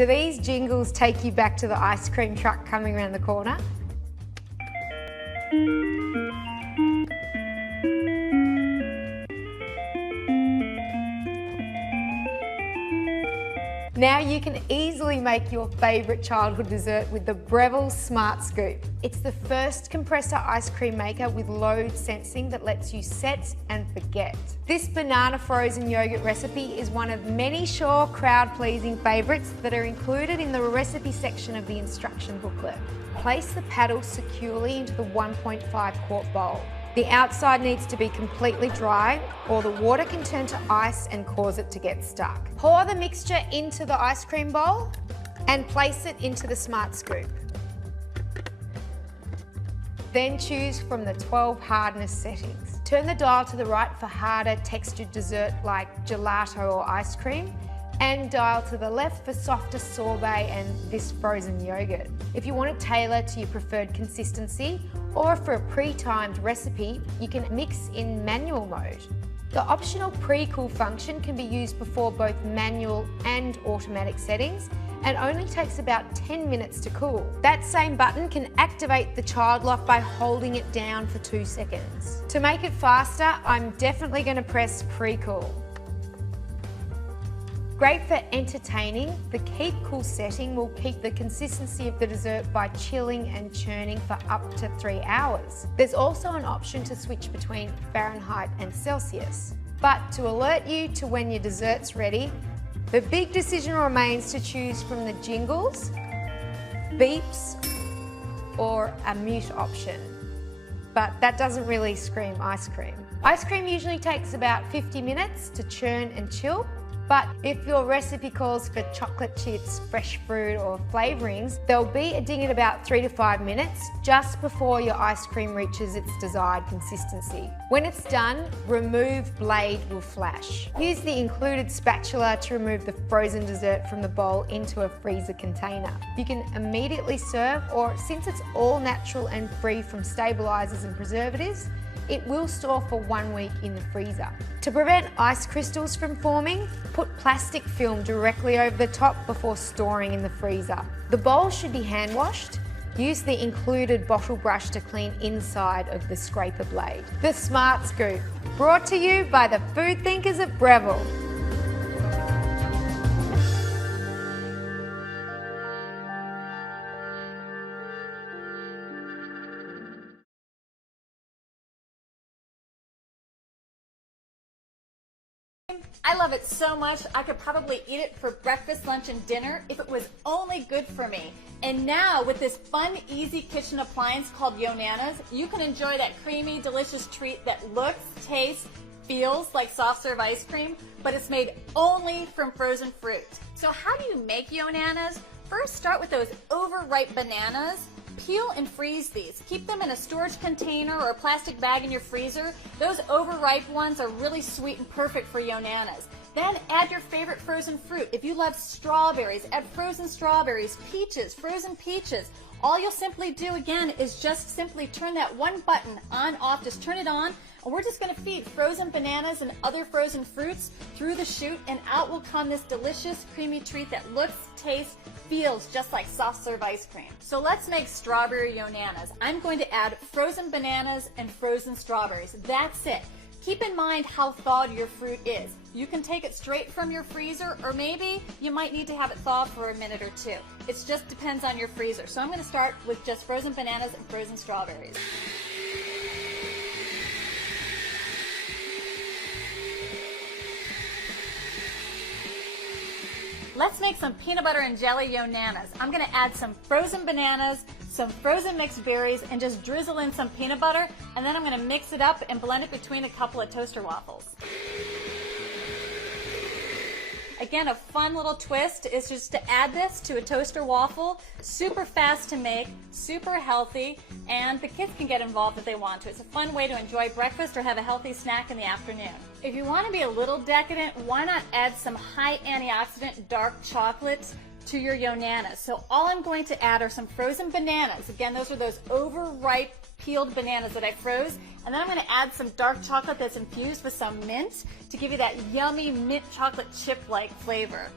Do these jingles take you back to the ice cream truck coming around the corner? Now you can easily make your favourite childhood dessert with the Breville Smart Scoop. It's the first compressor ice cream maker with load sensing that lets you set and forget. This banana frozen yogurt recipe is one of many sure crowd-pleasing favourites that are included in the recipe section of the instruction booklet. Place the paddle securely into the 1.5 quart bowl. The outside needs to be completely dry or the water can turn to ice and cause it to get stuck. Pour the mixture into the ice cream bowl and place it into the Smart Scoop. Then choose from the 12 hardness settings. Turn the dial to the right for harder textured dessert like gelato or ice cream, and dial to the left for softer sorbet and this frozen yogurt. If you want to tailor to your preferred consistency, or for a pre-timed recipe, you can mix in manual mode. The optional pre-cool function can be used before both manual and automatic settings and only takes about 10 minutes to cool. That same button can activate the child lock by holding it down for 2 seconds. To make it faster, I'm definitely going to press pre-cool. Great for entertaining, the keep cool setting will keep the consistency of the dessert by chilling and churning for up to 3 hours. There's also an option to switch between Fahrenheit and Celsius. But to alert you to when your dessert's ready, the big decision remains to choose from the jingles, beeps, or a mute option. But that doesn't really scream ice cream. Ice cream usually takes about 50 minutes to churn and chill. But if your recipe calls for chocolate chips, fresh fruit or flavorings, they'll be a ding at about 3 to 5 minutes just before your ice cream reaches its desired consistency. When it's done, remove blade will flash. Use the included spatula to remove the frozen dessert from the bowl into a freezer container. You can immediately serve, or since it's all natural and free from stabilizers and preservatives, it will store for 1 week in the freezer. To prevent ice crystals from forming, put plastic film directly over the top before storing in the freezer. The bowl should be hand washed. Use the included bottle brush to clean inside of the scraper blade. The Smart Scoop, brought to you by the food thinkers at Breville. I love it so much, I could probably eat it for breakfast, lunch, and dinner if it was only good for me. And now, with this fun, easy kitchen appliance called Yonanas, you can enjoy that creamy, delicious treat that looks, tastes, feels like soft serve ice cream, but it's made only from frozen fruit. So how do you make Yonanas? First, start with those overripe bananas. Peel and freeze these. Keep them in a storage container or a plastic bag in your freezer. Those overripe ones are really sweet and perfect for Yonanas. Then add your favorite frozen fruit. If you love strawberries, add frozen strawberries, peaches, frozen peaches. All you'll simply do again is just simply turn that one button on, off, just turn it on, and we're just going to feed frozen bananas and other frozen fruits through the chute, and out will come this delicious creamy treat that looks, tastes, feels just like soft serve ice cream. So let's make strawberry Yonanas. I'm going to add frozen bananas and frozen strawberries. That's it. Keep in mind how thawed your fruit is. You can take it straight from your freezer, or maybe you might need to have it thaw for a minute or two. It just depends on your freezer. So I'm going to start with just frozen bananas and frozen strawberries. Let's make some peanut butter and jelly Yonanas. I'm going to add some frozen bananas, some frozen mixed berries, and just drizzle in some peanut butter, and then I'm going to mix it up and blend it between a couple of toaster waffles. Again, a fun little twist is just to add this to a toaster waffle. Super fast to make, super healthy, and the kids can get involved if they want to. It's a fun way to enjoy breakfast or have a healthy snack in the afternoon. If you want to be a little decadent, why not add some high antioxidant dark chocolate to your Yonanas? So all I'm going to add are some frozen bananas. Again, those are those overripe peeled bananas that I froze. And then I'm going to add some dark chocolate that's infused with some mint to give you that yummy mint chocolate chip-like flavor.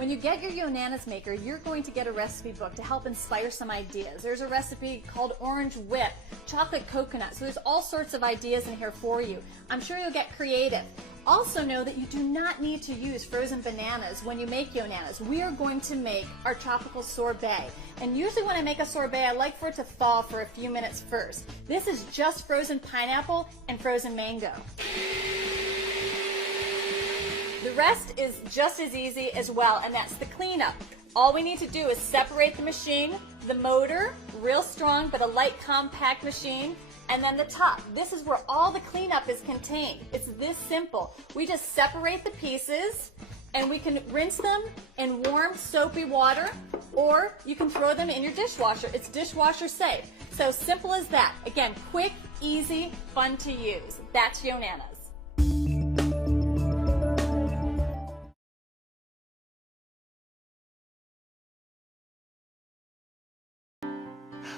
When you get your Yonanas maker, you're going to get a recipe book to help inspire some ideas. There's a recipe called Orange Whip, Chocolate Coconut. So there's all sorts of ideas in here for you. I'm sure you'll get creative. Also know that you do not need to use frozen bananas when you make Yonanas. We are going to make our tropical sorbet. And usually when I make a sorbet, I like for it to thaw for a few minutes first. This is just frozen pineapple and frozen mango. The rest is just as easy as well, and that's the cleanup. All we need to do is separate the machine, the motor, real strong but a light compact machine, and then the top. This is where all the cleanup is contained. It's this simple. We just separate the pieces and we can rinse them in warm soapy water, or you can throw them in your dishwasher. It's dishwasher safe. So simple as that. Again, quick, easy, fun to use. That's Yonanas.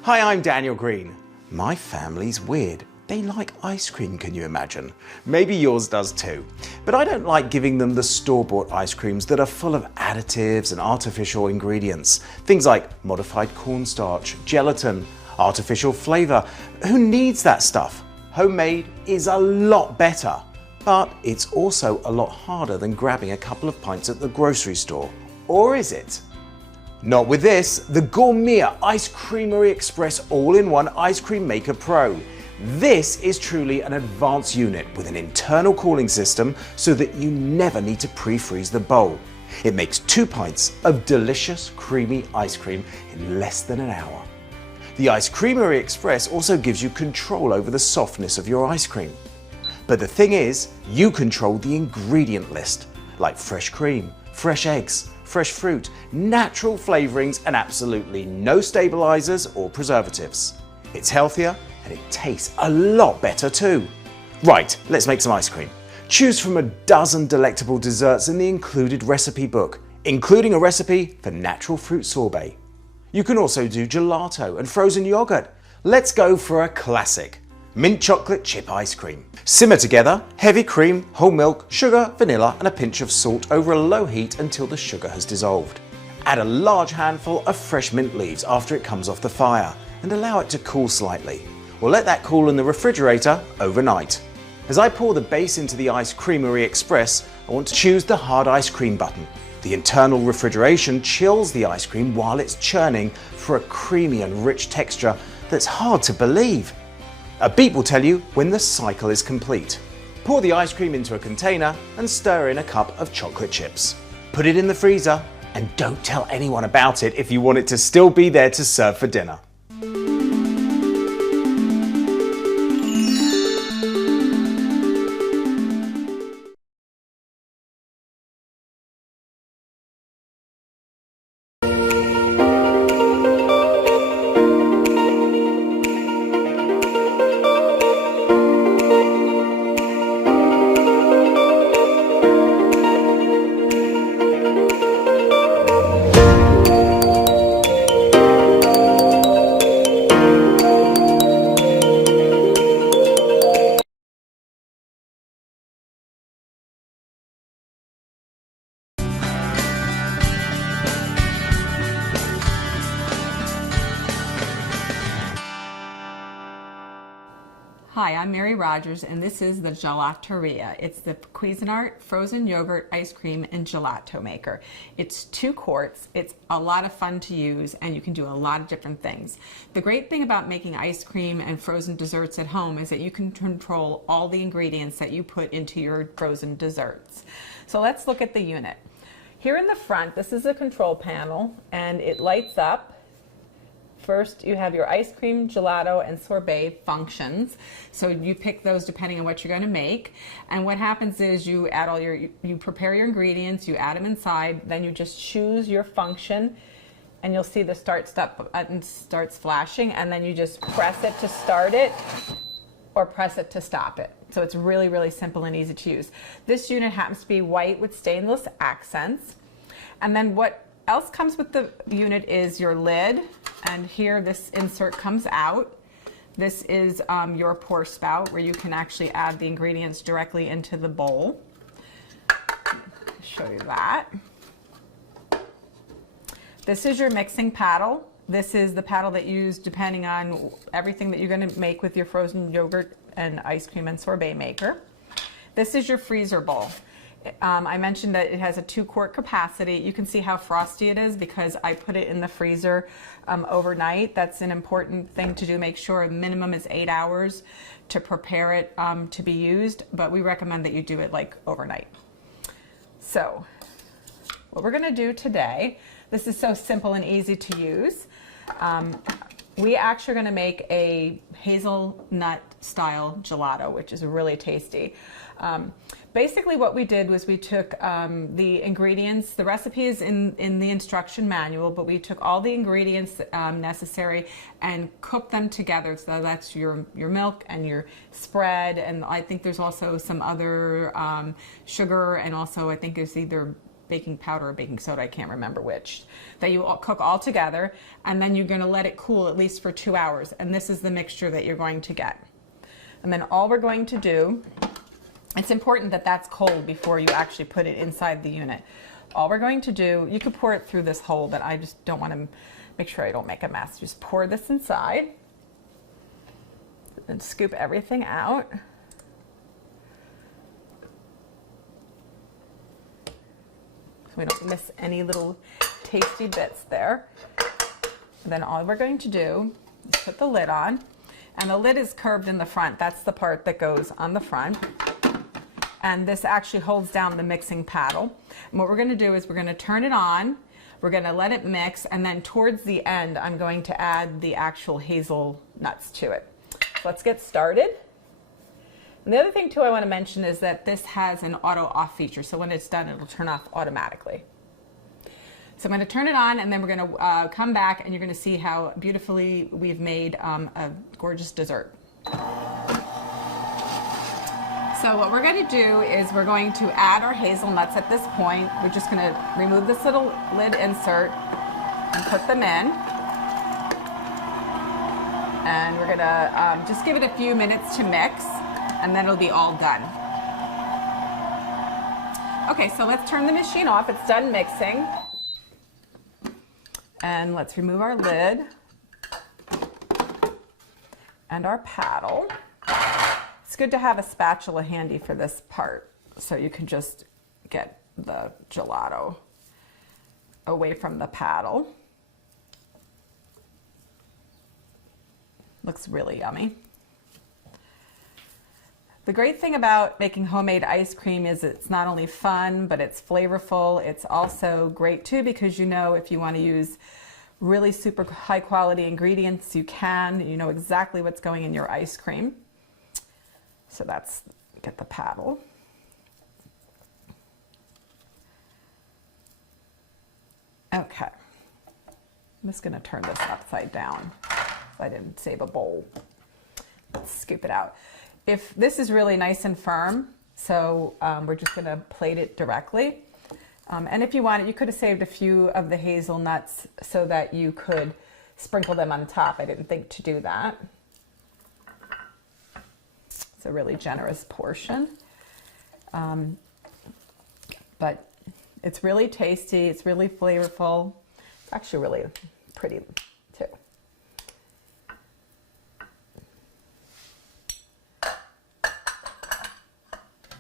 Hi, I'm Daniel Green. My family's weird. They like ice cream, can you imagine? Maybe yours does too. But I don't like giving them the store-bought ice creams that are full of additives and artificial ingredients. Things like modified cornstarch, gelatin, artificial flavor. Who needs that stuff? Homemade is a lot better, but it's also a lot harder than grabbing a couple of pints at the grocery store. Or is it? Not with this, the Gourmia Ice Creamery Express All-in-One Ice Cream Maker Pro. This is truly an advanced unit with an internal cooling system so that you never need to pre-freeze the bowl. It makes 2 pints of delicious creamy ice cream in less than an hour. The Ice Creamery Express also gives you control over the softness of your ice cream. But the thing is, you control the ingredient list, like fresh cream, fresh eggs, fresh fruit, natural flavorings, and absolutely no stabilizers or preservatives. It's healthier and it tastes a lot better too. Right, let's make some ice cream. Choose from a dozen delectable desserts in the included recipe book, including a recipe for natural fruit sorbet. You can also do gelato and frozen yogurt. Let's go for a classic. Mint chocolate chip ice cream. Simmer together heavy cream, whole milk, sugar, vanilla, and a pinch of salt over a low heat until the sugar has dissolved. Add a large handful of fresh mint leaves after it comes off the fire and allow it to cool slightly. We'll let that cool in the refrigerator overnight. As I pour the base into the Ice Creamery Express, I want to choose the hard ice cream button. The internal refrigeration chills the ice cream while it's churning for a creamy and rich texture that's hard to believe. A beep will tell you when the cycle is complete. Pour the ice cream into a container and stir in a cup of chocolate chips. Put it in the freezer and don't tell anyone about it if you want it to still be there to serve for dinner. Hi, I'm Mary Rogers, and this is the Gelateria. It's the Cuisinart frozen yogurt ice cream and gelato maker. It's 2 quarts. It's a lot of fun to use, and you can do a lot of different things. The great thing about making ice cream and frozen desserts at home is that you can control all the ingredients that you put into your frozen desserts. So let's look at the unit. Here in the front, this is a control panel, and it lights up. First, you have your ice cream, gelato, and sorbet functions. So you pick those depending on what you're going to make. And what happens is you add you prepare your ingredients, you add them inside, then you just choose your function, and you'll see the start button starts flashing, and then you just press it to start it or press it to stop it. So it's really, really simple and easy to use. This unit happens to be white with stainless accents. And then what else comes with the unit is your lid, and here this insert comes out. This is your pour spout where you can actually add the ingredients directly into the bowl. I'll show you that. This is your mixing paddle. This is the paddle that you use depending on everything that you're going to make with your frozen yogurt and ice cream and sorbet maker. This is your freezer bowl. I mentioned that it has a 2-quart capacity. You can see how frosty it is because I put it in the freezer overnight. That's an important thing to do. Make sure minimum is 8 hours to prepare it to be used, but we recommend that you do it like overnight. So what we're going to do today, this is so simple and easy to use. We actually are going to make a hazelnut style gelato, which is really tasty. Basically what we did was we took the ingredients, the recipe is in the instruction manual, but we took all the ingredients necessary and cooked them together. So that's your milk and your spread, and I think there's also some other sugar, and also I think it's either baking powder or baking soda, I can't remember which, that you all cook all together, and then you're going to let it cool at least for 2 hours, and this is the mixture that you're going to get. And then all we're going to do, it's important that that's cold before you actually put it inside the unit. All we're going to do, you could pour it through this hole, but I just don't want to make sure I don't make a mess. Just pour this inside and scoop everything out. So we don't miss any little tasty bits there. And then all we're going to do is put the lid on, and the lid is curved in the front. That's the part that goes on the front. And this actually holds down the mixing paddle. And what we're going to do is we're going to turn it on, we're going to let it mix, and then towards the end I'm going to add the actual hazelnuts to it. So let's get started. And the other thing too I want to mention is that this has an auto off feature, so when it's done it'll turn off automatically. So I'm going to turn it on, and then we're going to come back and you're going to see how beautifully we've made a gorgeous dessert. So what we're going to do is we're going to add our hazelnuts at this point. We're just going to remove this little lid insert and put them in. And we're going to just give it a few minutes to mix, and then it'll be all done. Okay, so let's turn the machine off. It's done mixing. And let's remove our lid and our paddle. It's good to have a spatula handy for this part, so you can just get the gelato away from the paddle. Looks really yummy. The great thing about making homemade ice cream is it's not only fun, but it's flavorful. It's also great too, because you know if you want to use really super high quality ingredients, you can. You know exactly what's going in your ice cream. So that's, get the paddle. Okay. I'm just going to turn this upside down. I didn't save a bowl. Let's scoop it out. If this is really nice and firm, so we're just going to plate it directly. And if you want it, you could have saved a few of the hazelnuts so that you could sprinkle them on top. I didn't think to do that. It's a really generous portion. But it's really tasty, it's really flavorful. It's actually really pretty too.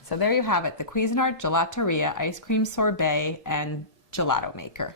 So there you have it, the Cuisinart Gelateria Ice Cream Sorbet and Gelato Maker.